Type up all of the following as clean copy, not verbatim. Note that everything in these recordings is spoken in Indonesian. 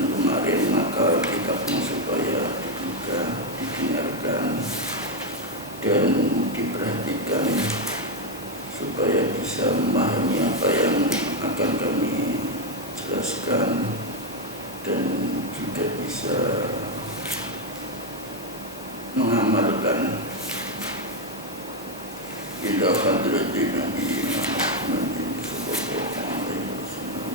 bulan kemarin, maka kitabnya supaya dibuka, didengarkan dan diperhatikan supaya bisa memahami apa yang akan kami jelaskan dan juga bisa mengamalkan ila hadratin Nabi Muhammad sallallahu alaihi wasallam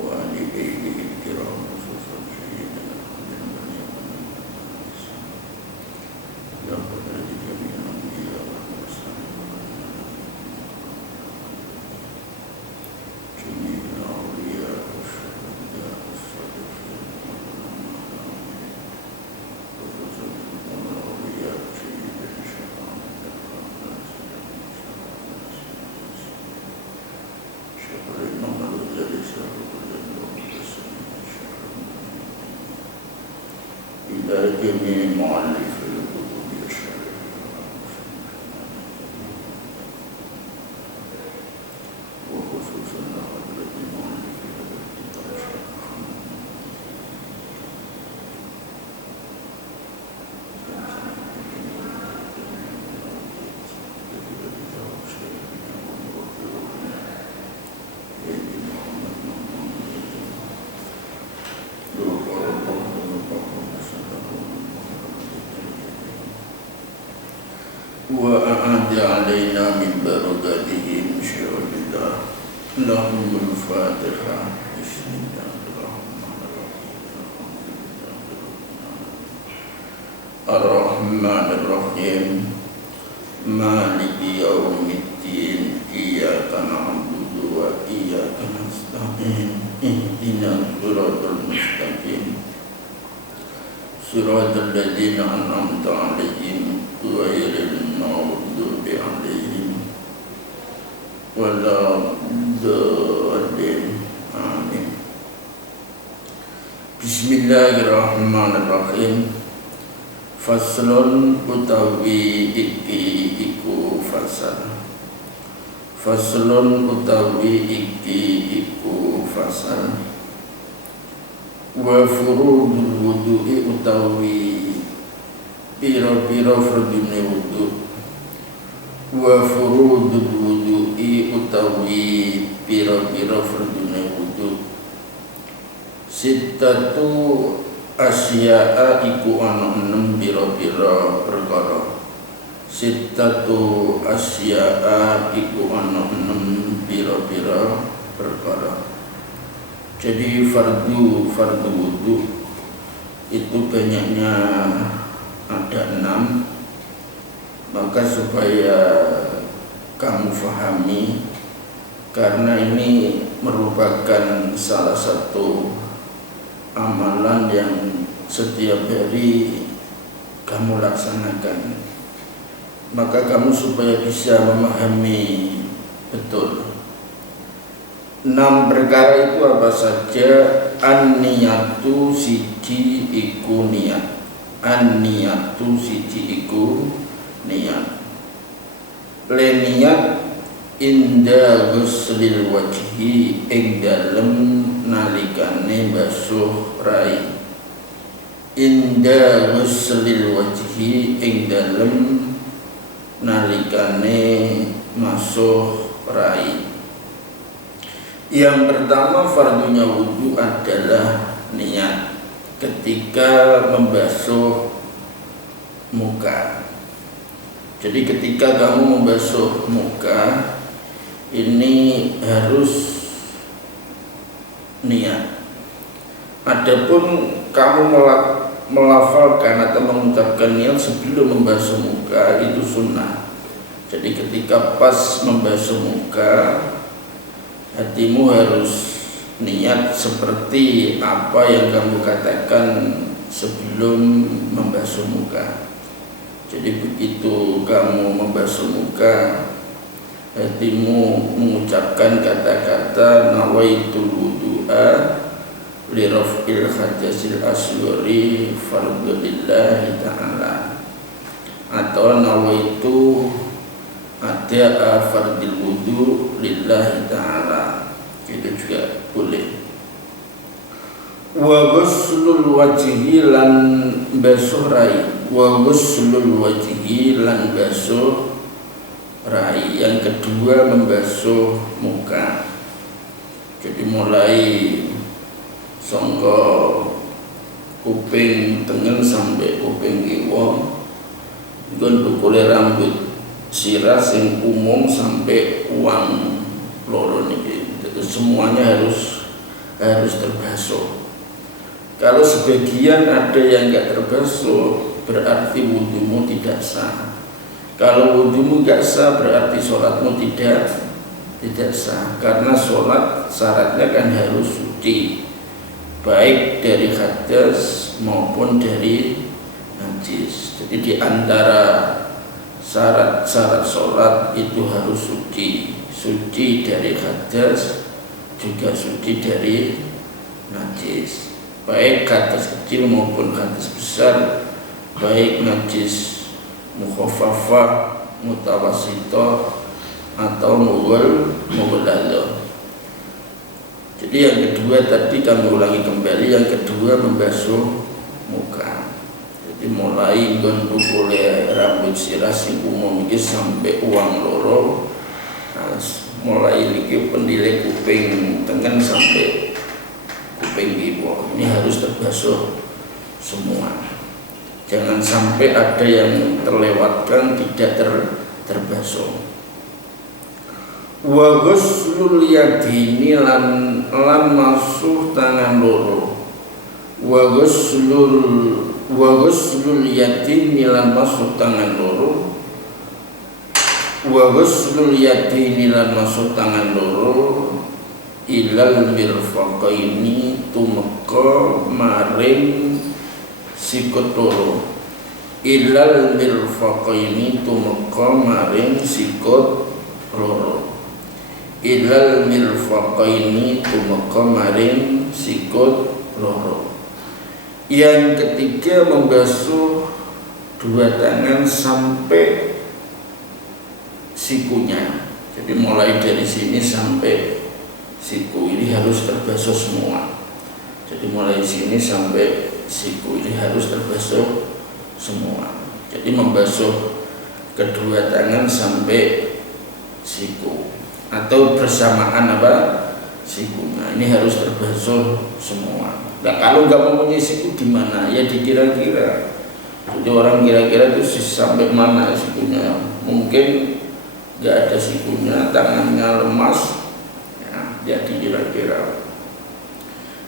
wa alihi kiram khususan sayyidina Muhammad ya hadratin jami'an anbiya wa mursalin jami'al awliya wa syuhada was-salihin ila jami'i mu'allif al-kutub asy-syar'iyyah wa khususan alladhi mu'allif al-kitab wa a'adha alaina min barakatihi insyaallah. Allahumma al-Fatihah. Bismillahirrahmanirrahim. Ar-Rahmanir-Rahim. Maliki yaumiddin. Iyyaka na'budu wa iyyaka nasta'in. Ihdinas siratal mustaqim. Siratal ladzina an'amta 'alaihim ghairil maghdubi 'alaihim waladdallin. Amin. Bismillahirrahmanirrahim. Faslun utawi iki iku fasal. Faslun utawi iki iku fasal. Wa furudul wudu'i utawi pira-pira fardune wudu. Wa furudul wudu'i utawi pira-pira fardune wudu. Sittatu asya'a iku ana 6 pira-pira perkara. Sittatu asya'a iku ana 6 pira-pira perkara. Jadi fardu wudu itu banyaknya ada 6. Maka supaya kamu fahami, karena ini merupakan salah satu amalan yang setiap hari kamu laksanakan, maka kamu supaya bisa memahami betul 6 perkara itu apa saja. An-niyatu siji iku niat. An-niyatu siji iku niat. Le niat inda ghuslil wajhi ing dalem nalikane basuh rai. Inda ghuslil wajhi ing dalem nalikane masuh rai. Yang pertama fardunya wudu adalah niat ketika membasuh muka. Jadi ketika kamu membasuh muka ini harus niat. Adapun kamu melafalkan atau mengucapkan niat sebelum membasuh muka itu sunnah. Jadi ketika pas membasuh muka, hatimu harus niat seperti apa yang kamu katakan sebelum membasuh muka. Jadi begitu kamu membasuh muka, hatimu mengucapkan kata-kata nawaitul wudu'a li raf'il hadasil asghari fardhillahi ta'ala, atau nawaitu ada fardil wudu lillahi ta'ala, itu juga boleh. Wa ghuslul wajhi lan basuh rai, wa ghuslul wajhi lan basuh rai. Yang kedua membasuh muka. Jadi mulai sangka kuping tengen sampai kuping kiwa, nggon tukule rambut sirah sing umum sampai uang loro niki. Jadi semuanya harus terbasuh. Kalau sebagian ada yang enggak terbasuh, berarti wudumu tidak sah. Kalau wudumu enggak sah, berarti sholatmu tidak sah. Karena sholat syaratnya kan harus suci, baik dari hadas maupun dari najis. Jadi di antara syarat-syarat sholat itu harus suci dari hadas, juga suci dari najis, baik hadas kecil maupun hadas besar, baik najis mukhaffafah, mutawassithah atau mughalladhah. Jadi yang kedua tadi kami ulangi kembali, yang kedua membasuh muka. Jadi mulai nggon tukule rambut sirah sing umum iki sampai uang loro. Nah, mulai niki pendile kuping tengen sampai kuping kiwa. Ini harus terbasuh semua. Jangan sampai ada yang terlewatkan tidak terbasuh. Wa ghuslul yadini lan masuh tangan loro. Wa ghuslul yadini lan masuh tangan loro. Wa ghuslul yadini lan masuh tangan loro ilal mirfaqaini tumeka maring sikut loro. Ilal mirfaqaini tumeka maring sikut loro. Ilal mirfaqaini tumeka maring sikut loro. Yang ketiga membasuh dua tangan sampai sikunya. Jadi mulai dari sini sampai siku ini harus terbasuh semua. Jadi mulai sini sampai siku ini harus terbasuh semua. Jadi membasuh kedua tangan sampai siku atau bersamaan sikunya ini harus terbasuh semua. Nah, kalau nggak mempunyai siku gimana? Ya dikira-kira. Jadi orang kira-kira itu sampai mana sikunya? Mungkin nggak ada sikunya, tangannya lemas, ya, jadi kira-kira.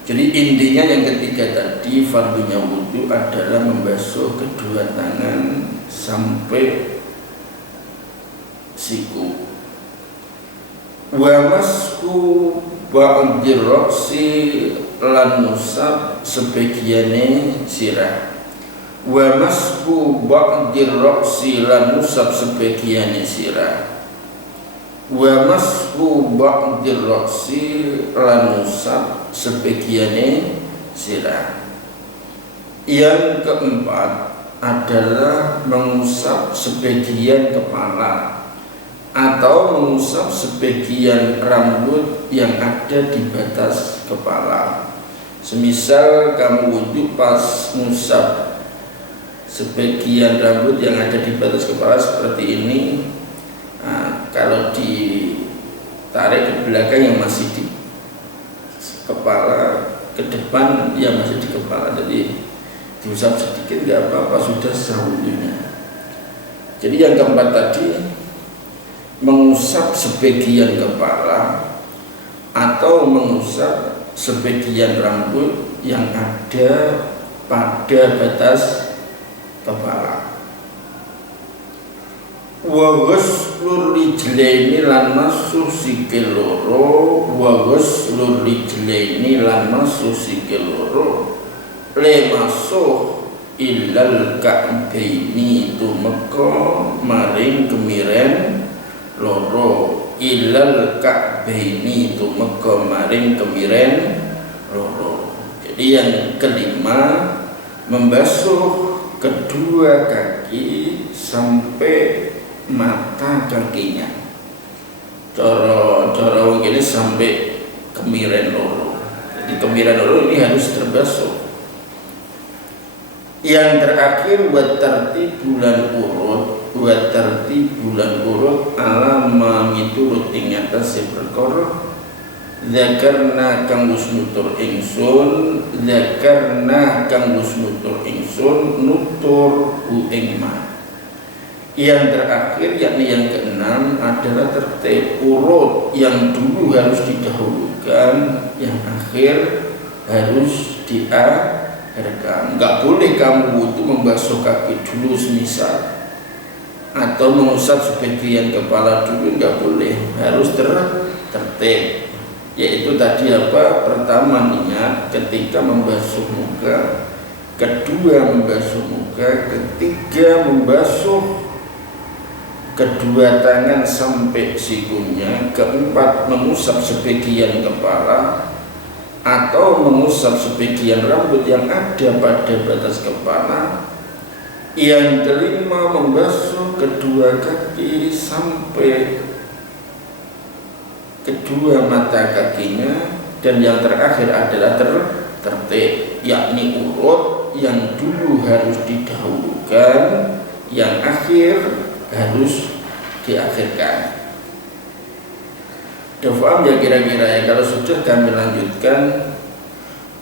Jadi intinya yang ketiga tadi fardunya wudu adalah membasuh kedua tangan sampai siku. Wa masku ba'dir ra'si lan musab sebagiane sirah. Wa masku ba'dir ra'si lan musab sebagiane sirah. Wa masku ba'dir ra'si lan musab sebagiane sirah. Yang keempat adalah mengusap sebagian kepala atau mengusap sebagian rambut yang ada di batas kepala. Semisal kamu wudhu pas ngusap sebagian rambut yang ada di batas kepala seperti ini, nah, kalau ditarik ke belakang yang masih di kepala, ke depan yang masih di kepala, jadi diusap sedikit nggak apa-apa, sudah sah wudhunya. Jadi yang keempat tadi mengusap sebagian kepala atau mengusap sebagian rambut yang ada pada batas kepala. Wa ghuslur rijlaini lan masuh sikil loro. Wa ghuslur rijlaini lan masuh sikil loro le masuh illal ka'baini tumeka maring kemiren loro. Ilal ka'baini tumeka maring kemiren loro. Jadi yang kelima membasuh kedua kaki sampai mata kakinya. Cara wong ini sampai kemiren loro. Jadi kemiren loro ini harus terbasuh. Yang terakhir bulan urut alama miturut ing atase perkara zakarna kang wis nutur ingsun nutur ing ma. Yang terakhir yakni yang keenam adalah tertib urut, yang dulu harus didahulukan, yang akhir harus diakhirkan. Enggak boleh kamu wudu membasuh kaki dulu semisal, atau mengusap sebagian kepala dulu, enggak boleh, harus tertib. Yaitu tadi apa? Pertama niat ketika membasuh muka, kedua membasuh muka, ketiga membasuh kedua tangan sampai sikunya, keempat mengusap sebagian kepala atau mengusap sebagian rambut yang ada pada batas kepala, yang kelima membasuh kedua kaki sampai kedua mata kakinya, dan yang terakhir adalah tertib, yakni urut, yang dulu harus didahulukan, yang akhir harus diakhirkan. Dafam ya kira-kira ya. Kalau sudah kami lanjutkan.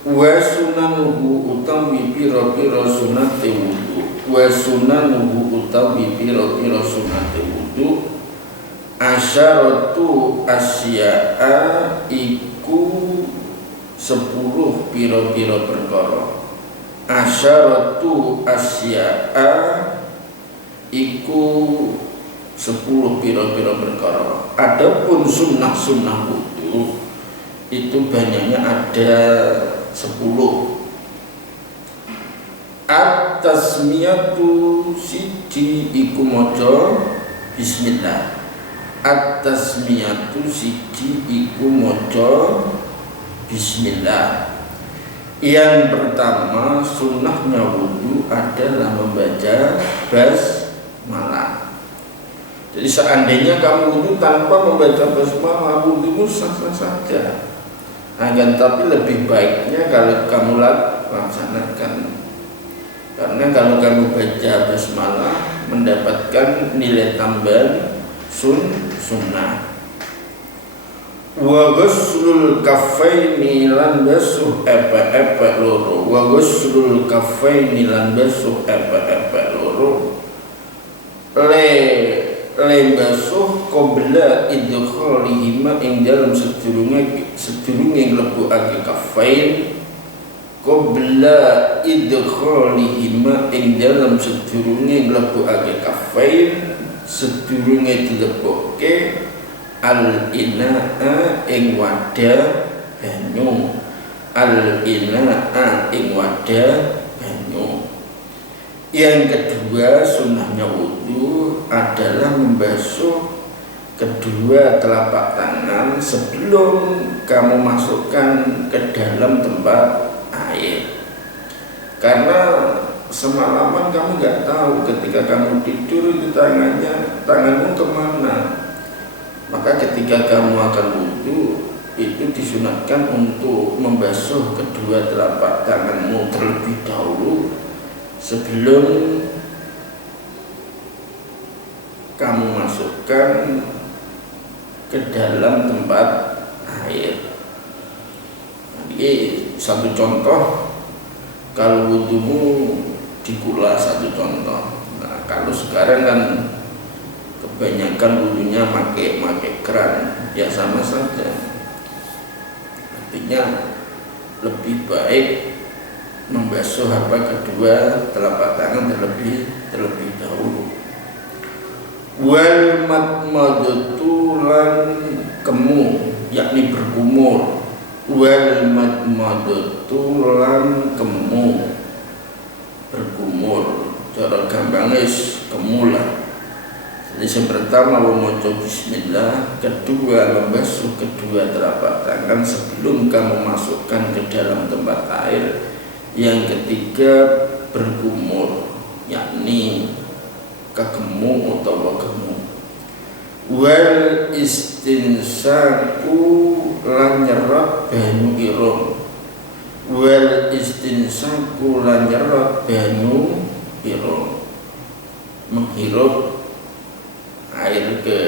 Wa sunanuhu utawi pira-pira sunate wudu. Wa sunanuhu utawi pira-pira sunate wudu. Asyaratu asya'a iku 10 pira-pira perkara. Asyaratu asya'a iku 10 pira-pira perkara. Adapun sunnah-sunnah wudu itu banyaknya ada 10. At-tasmiyatu siji iku maca bismillah. At-tasmiyatu siji iku maca bismillah. Yang pertama sunnahnya wudu adalah membaca basmalah. Jadi seandainya kamu wudu tanpa membaca basmalah, wudumu sah-sah saja. Akan tapi lebih baiknya kalau kamu laksanakan. Karena kalau kamu baca basmalah mendapatkan nilai tambahan sunnah. Wa ghuslul kaffaini lan basuh epek-epek loro. Wa ghuslul kaffaini lan basuh epek-epek loro. Le basuh qabla idkhalihima ing dalam sedurunge mlebokake kaffain. Qabla idkhalihima ing dalam sedurunge mlebokake kaffain, sedurunge dilebokke al-ina'a ing wadah banyu. Al-ina'a ing wadah banyu. Yang kedua sunnahnya wudu adalah membasuh kedua telapak tangan sebelum kamu masukkan ke dalam tempat air. Karena semalaman kamu nggak tahu ketika kamu tidur itu tanganmu kemana. Maka ketika kamu akan wudu itu disunatkan untuk membasuh kedua telapak tanganmu terlebih dahulu sebelum kamu masukkan ke dalam tempat air. Jadi satu contoh, kalau wudumu dikulas, satu contoh. Nah, kalau sekarang kan kebanyakan wudunya pakai keran, ya sama saja. Artinya lebih baik membasuh kedua telapak tangan terlebih dahulu. Wal madmadatu lan kemu, yakni berkumur. Wal madmadatu lan kemu, berkumur. Cara gampangnya kemulah. Jadi yang pertama membaca bismillah, kedua membasuh kedua telapak tangan sebelum kamu masukkan ke dalam tempat air, yang ketiga berkumur, yakni kekemu atau kemu. wal istinsaku lan nyerot banyu irung, wal istinsaku lan nyerot banyu irung, menghirup air ke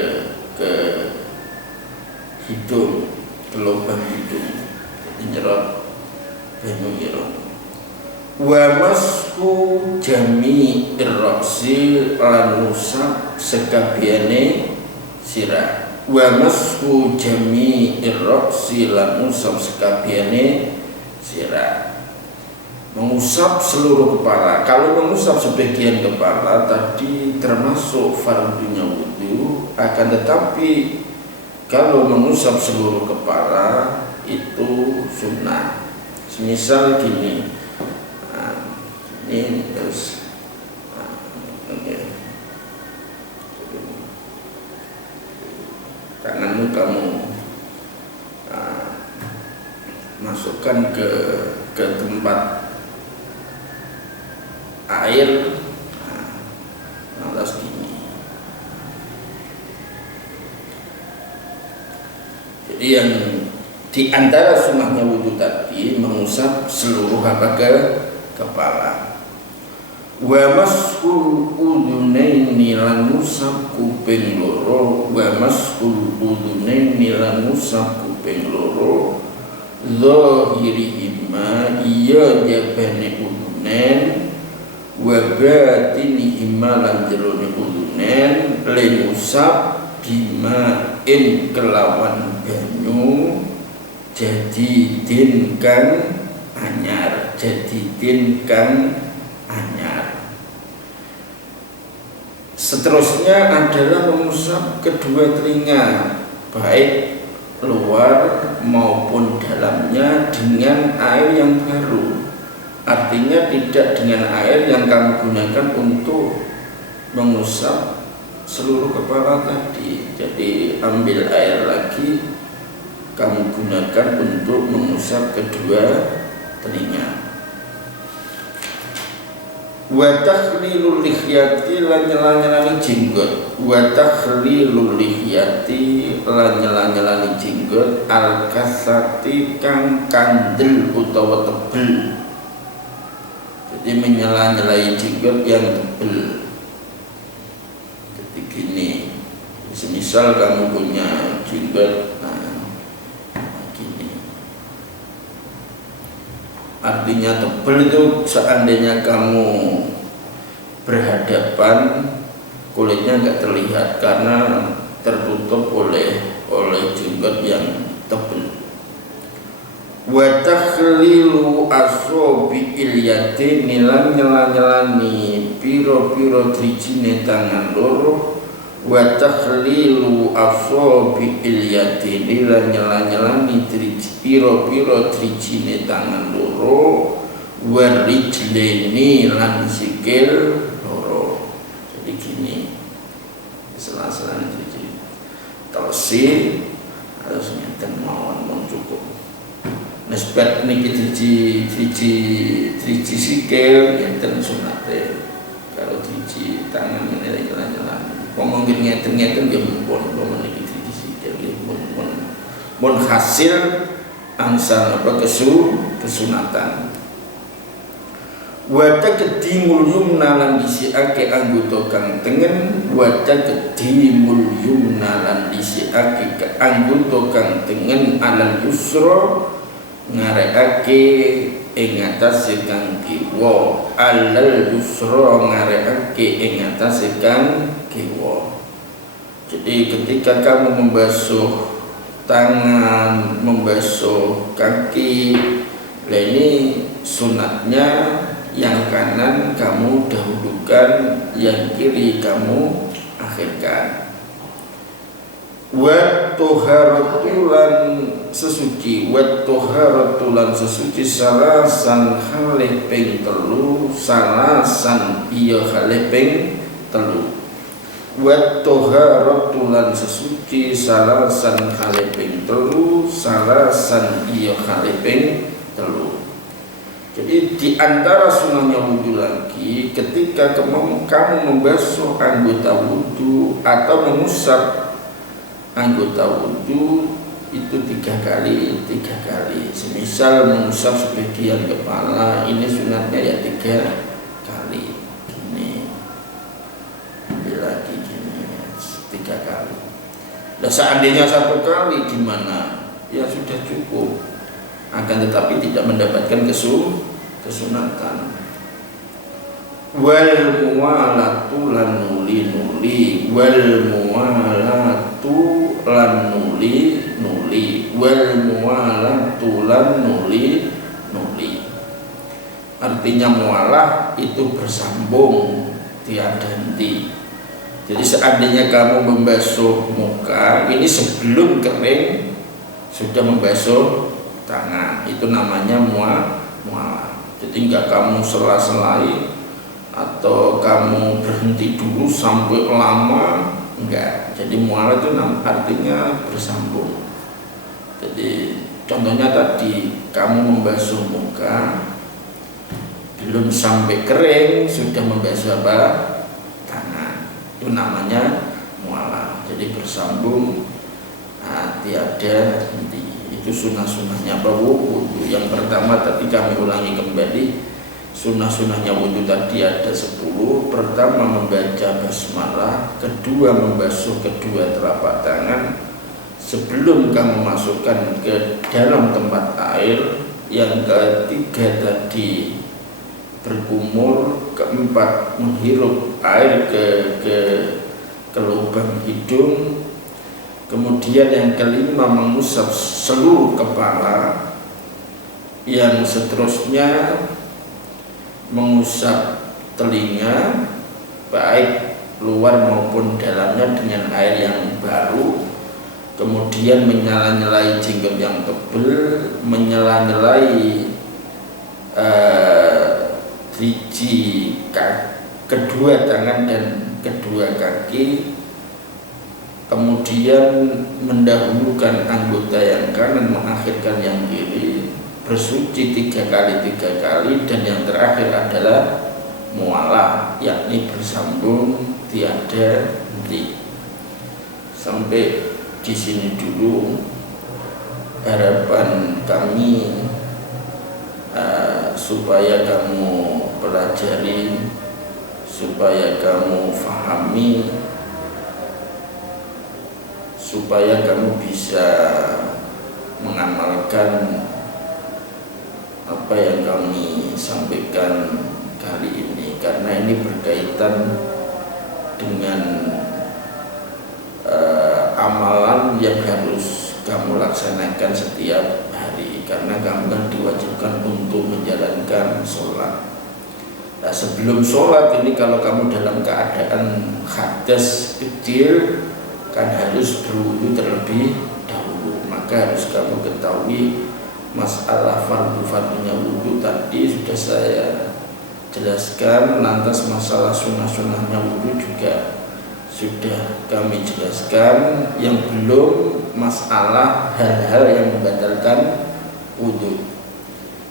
hidung, ke lubang hidung, jadi nyerot banyu irung. Wa masku jami irroksi lan ngusap sekabehane sirah. Wa masku jami irroksi lan ngusap sekabehane sirah. Mengusap seluruh kepala. Kalau mengusap sebagian kepala tadi termasuk fardunya wudu, akan tetapi kalau mengusap seluruh kepala itu sunnah. Semisal gini, ini terus tanganmu kamu masukkan ke tempat air, lantas gini. Jadi yang di antara sunnahnya wudu tadi mengusap seluruh kepala. Wa maskul udunaini lan ngusap kuping loro, wa maskul udunaini lan ngusap kuping loro, zahirihima iya jabane udunen, wa batinihima lan jerone udunen, lan ngusap bima in kelawan banyu, jadi din kan anyar, jadi din kan anyar. Seterusnya adalah mengusap kedua telinga, baik luar maupun dalamnya dengan air yang baru. Artinya tidak dengan air yang kamu gunakan untuk mengusap seluruh kepala tadi. Jadi ambil air lagi, kamu gunakan untuk mengusap kedua telinga. Wa takhlilul lihyati lan nyela-nyelani jenggot, wa takhlilul lihyati lan nyela-nyelani jenggot al kasati kang kandel utawa tebel. Jadi menyela-nyelai jenggot yang tebel. Jadi gini, semisal kamu punya jenggot artinya tebal itu seandainya kamu berhadapan, kulitnya nggak terlihat karena tertutup oleh jenggot yang tebal. Wa takhlilu asabi'il yadaini lan nyela-nyelani piro-piro drijine tangan loro, wa takhlilu asabi'il yadaini lan nyela-nyelani piro-piro drijine tangan loro, wa rijlaini lan sikil loro. Jadi gini, sela-sela driji tersi harus ngeten mawon cukup. Nesbat niki driji sikil ngeten sunate. Kalau driji tangan ini nyela-nyelani. Wong ngeten nggih mumpun niki driji sikil nggih mun hasil angsal apa kesunatan. Wa taqdimul yumna lan disiake anggota kang tengen, wa taqdimul yumna lan disiake anggota kang tengen alal yusra ngarekake ing atase kang kiwa, alal yusra ngarekake ing atase kang kiwa. Jadi ketika kamu membasuh tangan, membasuh kaki, ini sunatnya yang kanan kamu dahulukan, yang kiri kamu akhirkan. Wa toharatulan sesuci, wa toharatulan sesuci salasan halih ping telu, salasan iya halih ping telu. Wa toharatulan sesuci salasan halih ping telu, salasan iya halih ping telu. Jadi di antara sunahnya wudu lagi, ketika kamu membasuh anggota wudu atau mengusap anggota wudhu itu 3 kali. Semisal mengusap sebagian kepala, ini sunatnya ya 3 kali. Gini, lagi gini 3 kali. Nah, seandainya 1 kali gimana? Ya sudah cukup. Akan tetapi tidak mendapatkan kesunatan. Wal muwalatu lan nuli, wal muwalatu lan nuli, wal muwalatu lan nuli. Artinya mualah itu bersambung, tiada henti. Jadi seandainya kamu membasuh muka, ini sebelum kering sudah membasuh tangan, itu namanya mualah. Jadi enggak kamu sela-selai atau kamu berhenti dulu sampai lama, enggak. Jadi mualah itu artinya bersambung. Jadi contohnya tadi kamu membasuh muka, belum sampai kering sudah membasuh apa? Tangan. Itu namanya mualah. Jadi bersambung, tiada henti. Itu sunnah-sunnahnya wudhu. Yang pertama tadi kami ulangi kembali, sunnah-sunnahnya wudhu tadi ada 10. Pertama membaca basmalah, kedua membasuh kedua telapak tangan sebelum kamu masukkan ke dalam tempat air, yang ketiga tadi berkumur, keempat menghirup air ke lubang hidung, kemudian yang kelima mengusap seluruh kepala, yang seterusnya mengusap telinga baik luar maupun dalamnya dengan air yang baru, kemudian menyela-nyelai jenggot yang tebal, menyela-nyelai driji kedua tangan dan kedua kaki, kemudian mendahulukan anggota yang kanan mengakhirkan yang kiri, bersuci 3 kali, dan yang terakhir adalah mualah, yakni bersambung tiada henti. Sampai di sini dulu. Harapan kami supaya kamu pelajari, supaya kamu fahami, supaya kamu bisa mengamalkan apa yang kami sampaikan kali ini, karena ini berkaitan dengan amalan yang harus kamu laksanakan setiap hari, karena kamu kan diwajibkan untuk menjalankan sholat. Nah, sebelum sholat ini kalau kamu dalam keadaan hadas kecil kan harus berwudu terlebih dahulu. Maka harus kamu ketahui masalah fardu-fardunya wudu tadi sudah saya jelaskan. Lantas masalah sunnah-sunnahnya wudu juga sudah kami jelaskan. Yang belum masalah hal-hal yang membatalkan wudu.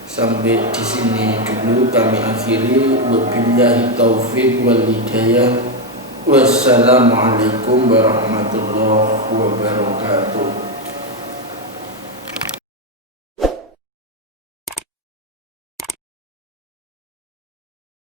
Sampai di sini dulu kami akhiri. Wabillahi taufiq wal hidayah. Wassalamualaikum warahmatullahi wabarakatuh.